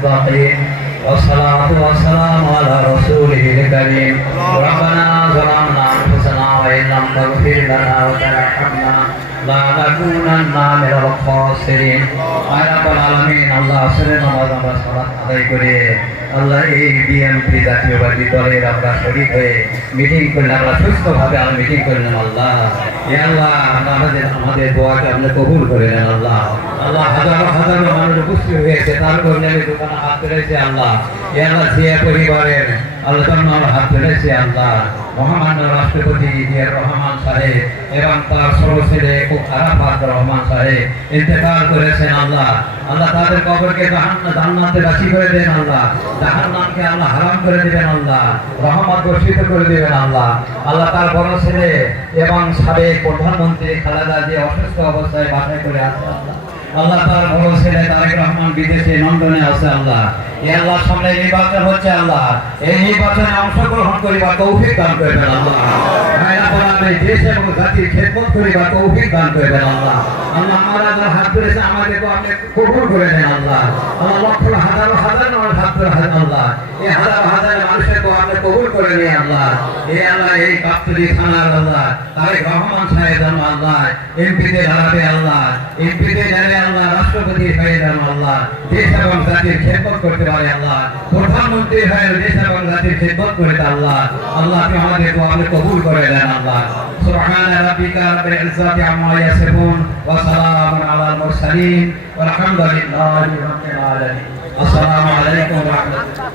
المستقيم والصلاة والسلام على رسوله الكريم ربنا ظلمنا أنفسنا وإن لم تغفر لنا وترحمنا لنكونن من الخاسرين আয় রাব্বুল আলামিন আল্লাহ আসরের নামাজ আমরা সালাত আদায় করে আল্লাহ এই বিএনপি জাতীয়বাদী দলের আমরা শরীর হয়ে মিটিং করলে আমরা সুস্থভাবে আমরা মিটিং করলাম আল্লাহ এ আল্লাহ আমরা আমাদের আমাদের দোয়াকে আপনি কবুল করে নেন আল্লাহ আল্লাহ আল্লাহ। তার খুব খারাপ রহমান করে দেন আল্লাহ। জাহান্নামকে আল্লাহ করে দিবেন আল্লাহ। রহমত বর্ষিত করে দিবেন আল্লাহ। আল্লাহ তার বড় ছেলে এবং সাবেক প্রধানমন্ত্রী খালেদা যে অসুস্থ অবস্থায় বাসায় করে আছে আল্লাহ। আল্লাহ তার বড় ছেলে, তারেক রহমান বিদেশে, লন্ডনে আছে আল্লাহ। এই আল্লাহ সামনে নির্বাচন হচ্ছে আল্লাহ। এই নির্বাচনে অংশগ্রহণ করিবার তৌফিক দান করবেন আল্লাহ। দেশ দান করে দেন আল্লাহ। কবুল করে নিয়ে আল্লাহ এই আল্লাহ এই কাপ্তরি থানার আল্লাহ তারেক রহমান সাহেব জানো আল্লাহ এমপিতে দাঁড়াবে আল্লাহ এমপিতে দাঁড়াবে আল্লাহ রাষ্ট্রপতি হয়ে যান আল্লাহ দেশ এবং জাতির খেদমত করতে পারে আল্লাহ প্রধানমন্ত্রী হয়ে দেশ এবং জাতির খেদমত করে দেন আল্লাহ আল্লাহ আপনি আমাদের দোয়া আপনি কবুল করে দেন আল্লাহ سبحان ربك رب العزة عما يصفون وسلام على المرسلين والحمد لله رب العالمين السلام عليكم ورحمة الله